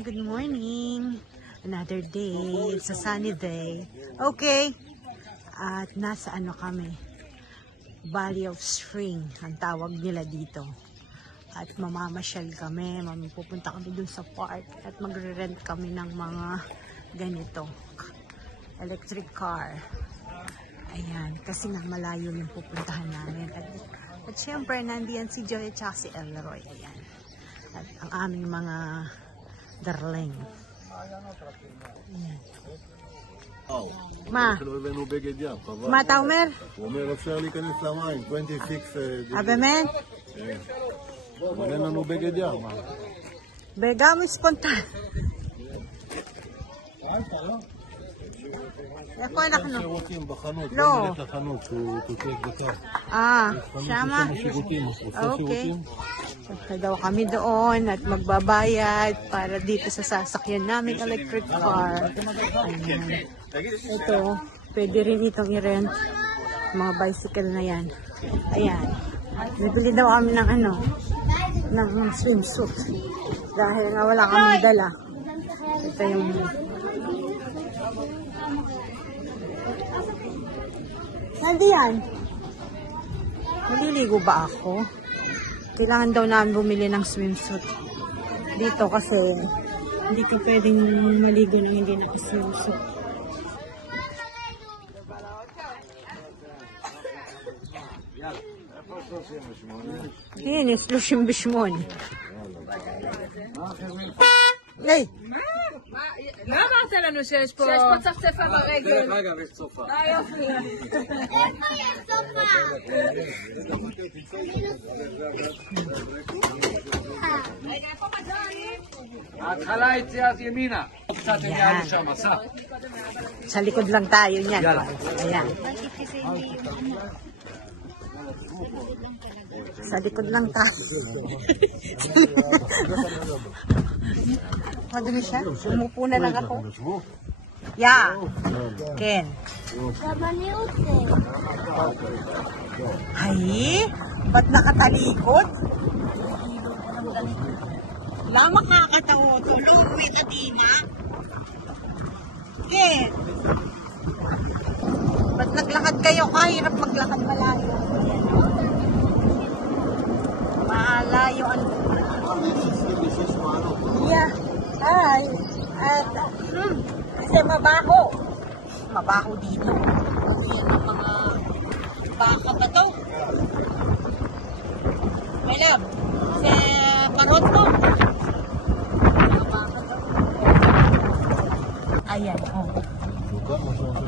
Good morning. Another day. It's a sunny day. Okay. At nasa ano kami? Valley of Spring ang tawag nila dito. At mamamasyal kami. Pupunta kami dun sa park. At magre-rent kami ng mga ganito. Electric car. Ayan. Kasi nga malayo yung pupuntahan namin. At syempre, nandiyan si Joy at si Elroy. Ayan. At ang aming mga darling. Ayan. מה? מה אתה אומר? הוא אומר אפשר להיכנס למים, 26 באמת? כן. אבל אין לנו בגד ים. וגם ספונטן. איפה אנחנו? שירותים בחנות, לא. בוא נלך לחנות שהוא תוצאת דקה. שמה? שירותים, Okay. Punta daw kami doon at magbabayad para dito sa sasakyan namin electric car. Ayan. Ito, pwede rin itong i-rent. Mga bicycle na yan. Ayan. Nabili daw kami ng ano, ng swimsuit. Dahil nga wala kami dala. Ito yung... Nandiyan. Maliligo ba ako? Kailangan daw namin bumili ng swimsuit dito kasi hindi ko pwedeng maligo nang hindi naka-swimsuit. Yan, is 38. היי! לא אמרת לנו שיש פה צפצפה ברגל. רגע, יש צופה. יופי. ההתחלה יציאת ימינה. קצת הם יעלו שם, מסע. Sa likod lang tayo niyan. Ayan. Sa likod lang tayo. Madali siya? Umupo na lang ako. Yeah. Ken. Ay, ba't nakatalikod? Wala makakatawa to. Luwi na Dima. Ken. Ba't naglakad kayo? Kahirap maglakad malayo. Malayo ang... Yeah. Ay. At, kasi mabaho. Mabaho dito. Yan ang mga baka ba to? Malab. Sa pangot mo. Ayan, oh.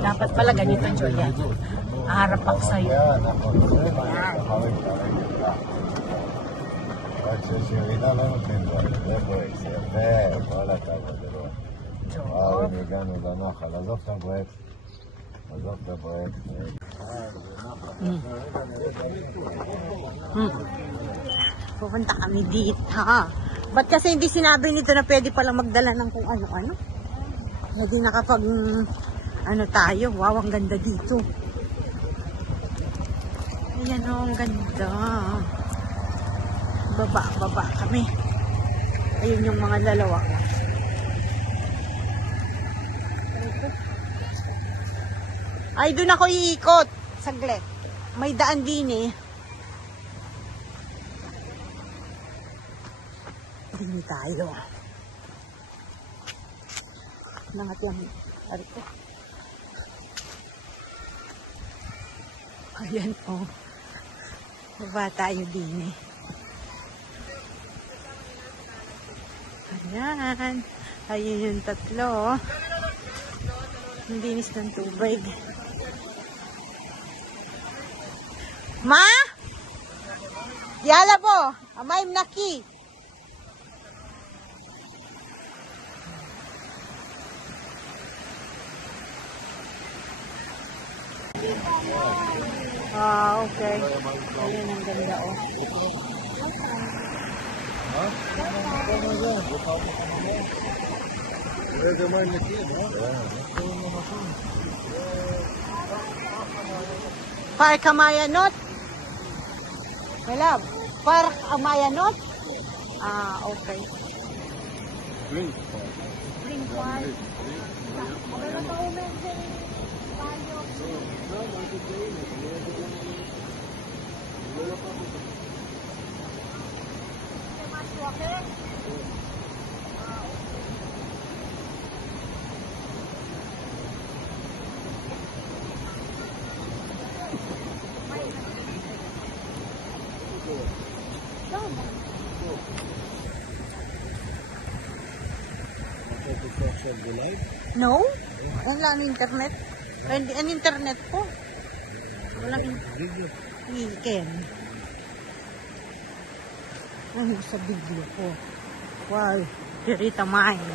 Dapat pala ganito, Julian. Harap ako sa'yo. Ayan. שיש ירידה לא נותנים לו, זה ברקס, יפה, כל הכבוד, אלוהים. הנה הגענו לנחל, עזוב את הברקס, עזוב את הברקס. Pupunta kami dito. Ba't kasi hindi sinabi nito na pwede palang magdala ng kung ano-ano? Hindi nakapag, ano tayo, wow, ang ganda dito. Ayan o, ang ganda. Baba kami. Ayun yung mga dalawa ko. Ay, doon ako iikot. Saglit. May daan din eh. Dini tayo. Nangat yung arito. Ayan o. Oh. Baba tayo din eh. Ayan. Ayun yung tatlo. Ang linis ng tubig. Ma? Yala po. Amay mnaki. Okay. Ayun ang ganda oh. זה מים נקיים, Park Amayanot? Park Amayanot? Okay. Drink. No? Wala ang internet. Ang internet po. Walang weekend. Ay, sa video ko. Wow. Dirita mine.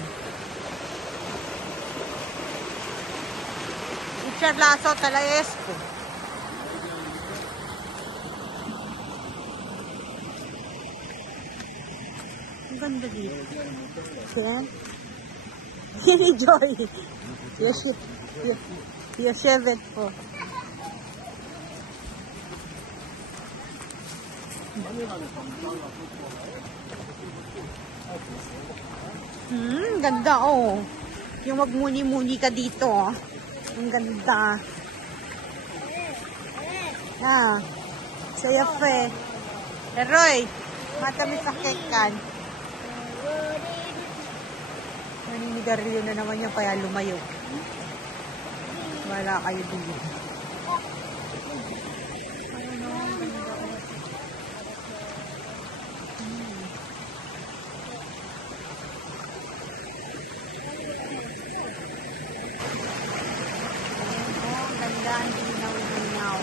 Richard Lasso Talaesco. Ang ganda dito. Yan. Joy. Yoshevet po. Ganda oh. Yung magmuni-muni ka dito. Oh. Ang ganda. Ah. Saya fe. Roy, matamis sa kekan. Naninigarilyo na naman yan kaya lumayo. Wala kayo dito. Ganda, ang linaw-linaw.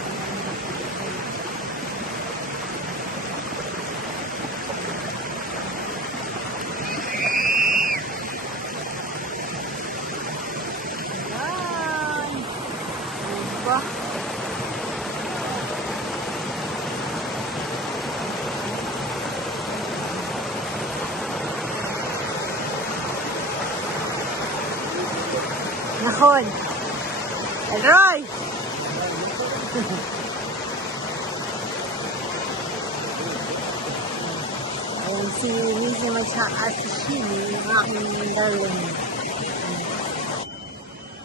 Diba? Nahon. Elroy! Ayan si Missy at si Shini, yung aking darling.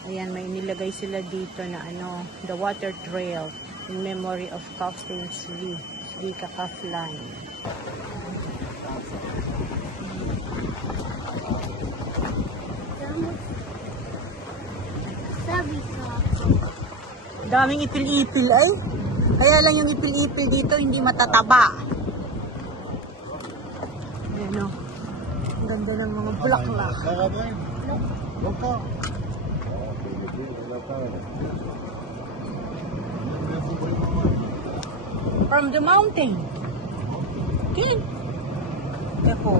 Ayan, may nilagay sila dito na ano, the water trail in memory of Captain Sri Kakaflan. Daming ipil-ipil ay. Kaya lang yung ipil-ipil dito hindi matataba. Ayan o. Ang ganda ng mga bulaklak. From the mountain. Okay. Eko.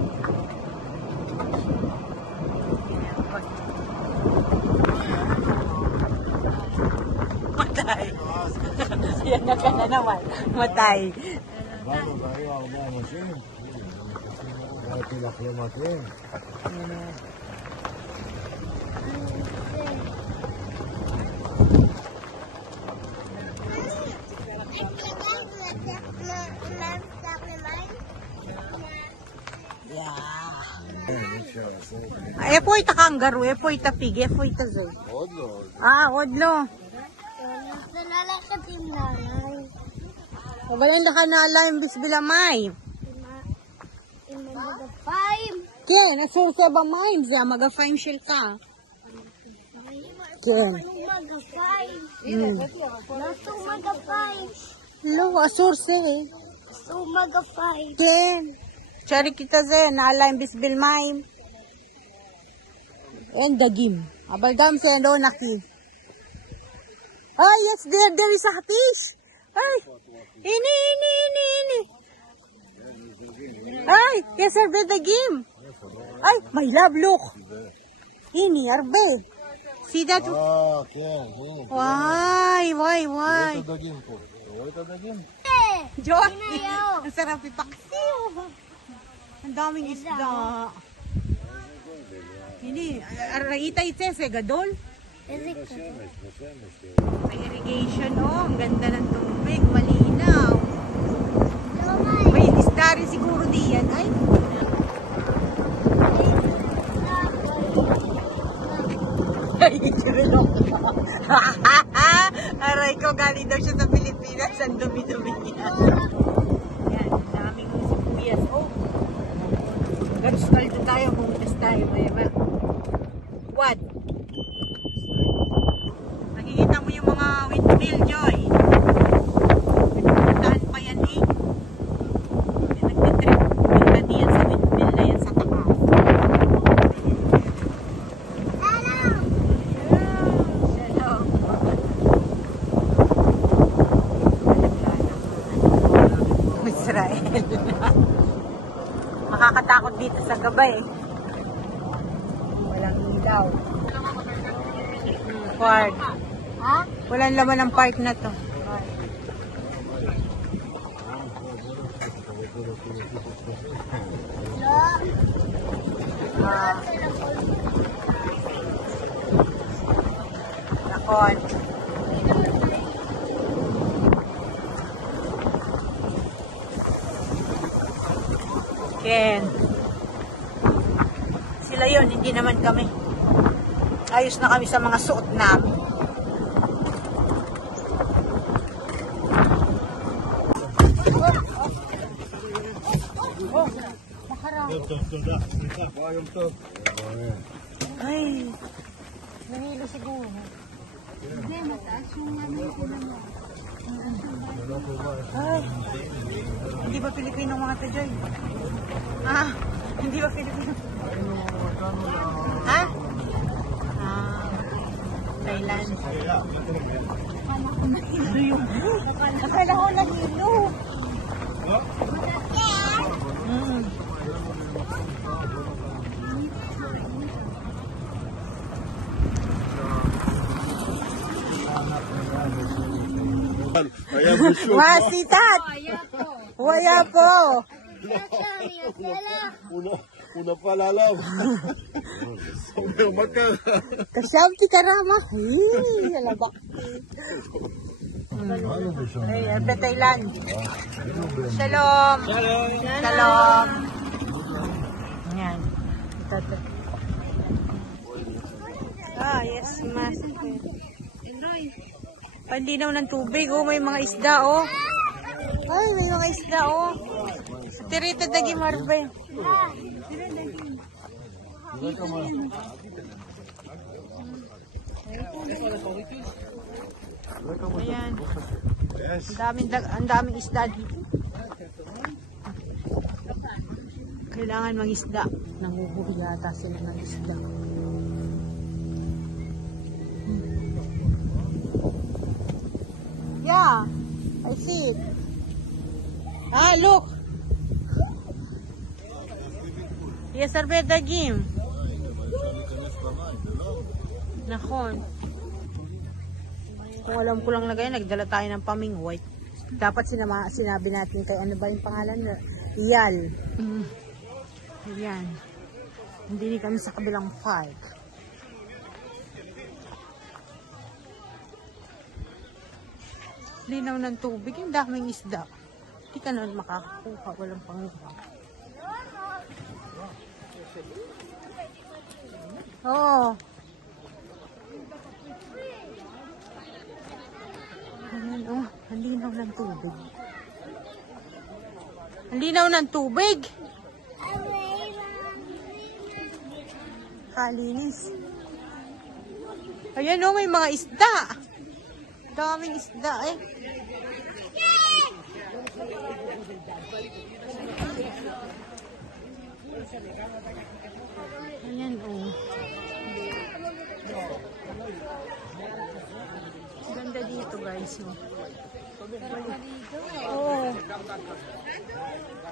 Matay. Yan na ka na naman. Matay. באנו והיו הרבה אנשים, באתי לך למטרים. איפה היית קנגרו? איפה היית פיג? איפה היית זה? עוד לא. עוד לא. זה ללכת עם נעליים. אבל אין לך נעליים בשביל המים. עם המגפיים. כן, אסור זה במים, זה המגפיים שלך. כן. אסור מגפיים. לא אסור מגפיים. לא, אסור זה. אסור מגפיים. כן. צ'רי kita זה, נעליים בשביל מים. אין דגים. אבל גם זה לא נקי. yes, there is a fish. Ay, ini. Ay, yes, הרבה דגים. Ay, my love, look. Ini, הרבה. See that? כן, וואי. רואה את הדגים פה. רואה את הדגים? Joy, ang sarap ipaksiw. Ang daming isda. Ini, raita itse, gadol. איזה כזה. May irrigation, ang ganda ng tubig, malinaw. לא מים. May isda rin siguro diyan, ay. ko, galing daw siya sa Pilipinas. Ang dumi-dumi niya. Yan, ang daming sibuyas. Oh, ganos na rin tayo. Pumuntas tayo. Maya. What? Nakikita mo yung mga windmill, Joy. Nagpuntaan pa yan eh. Nagtitrip. Punta diyan sa windmill na yan sa taas. Israel. Makakatakot dito sa gabay. Walang ilaw. Park. Ha? Walang laman ng park na to. Nakon. Ken. Sila yun, hindi naman kami. Ayos na kami sa mga suot namin. Ay, nahilo siguro. Hindi, mataas yung Ay, hindi ba Pilipino mga to, Joy? Ah, hindi ba Pilipino? Ha? Ah, Thailand. Akala ko nahilo. Masitat! Waya po! Una palalam. Kasyamti karama. Alabak. Ay, Erbe Thailand. Shalom. Shalom. Yan. Ah, yes, mas. Pandinaw ng tubig, oh, may mga isda, oh. Ay, may mga isda, oh. Tirita dagi marbe. Ayan. Ang daming isda dito. Kailangan mga isda. Nanguhuli yata sila ng isda. Yeah, I see it. Ah, look. Yes, הרבה דגים. Nakon. Kung alam ko lang na ganyan, nagdala tayo ng pamingway. Dapat sinabi natin kay ano ba yung pangalan? Iyal. Ayan. Hindi kami sa kabilang park. Linaw ng tubig, yung daming isda. Hindi ka naman makakakuha, walang panguha. Oo. Ayan, oh, ang linaw ng tubig. Ang linaw ng tubig! Kalinis. Ayan, oh, may mga isda. Daming isda, eh. Ayan, oh. Ganda dito, guys, oh. Oh.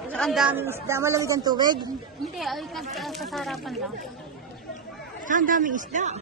Saka ang daming isda. Malamig ang tubig? Hindi, ay sa sarapan lang. Saka ang daming isda.